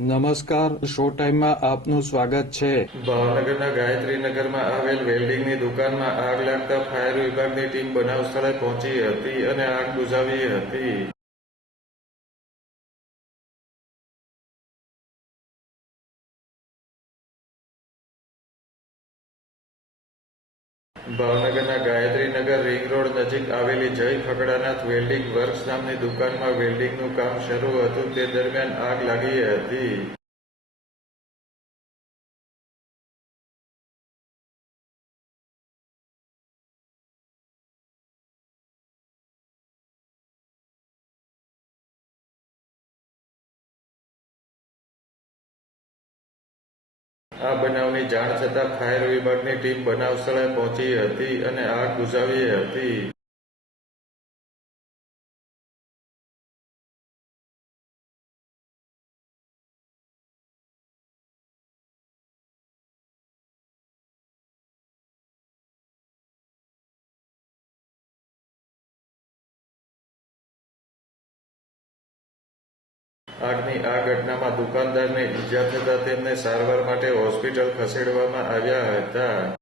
નમસ્કાર, શો ટાઈમમાં આપનું સ્વાગત છે. ભાવનગરના ગાયત્રીનગરમાં આવેલ વેલ્ડિંગની દુકાનમાં આગ લાગતા ફાયર વિભાગની ટીમ બનાવ સ્થળે પહોંચી હતી અને આગ બુઝાવી હતી. ભાવનગરના ગાયત્રીનગર રિંગ રોડ નજીક આવેલી જય ખકડાનાથ વેલ્ડિંગ વર્ક્સ નામની દુકાનમાં વેલ્ડિંગનું કામ શરૂ હતું તે દરમિયાન આગ લાગી હતી. આ બનાવની જાણ થતાં ફાયર વિભાગની ટીમ બનાવ સ્થળે પહોંચી હતી અને આગ બુઝાવી હતી. આ ઘટનામાં દુકાનદારને ઈજા થતાં તેમને સારવાર માટે હોસ્પિટલ ખસેડવામાં આવ્યા હતા.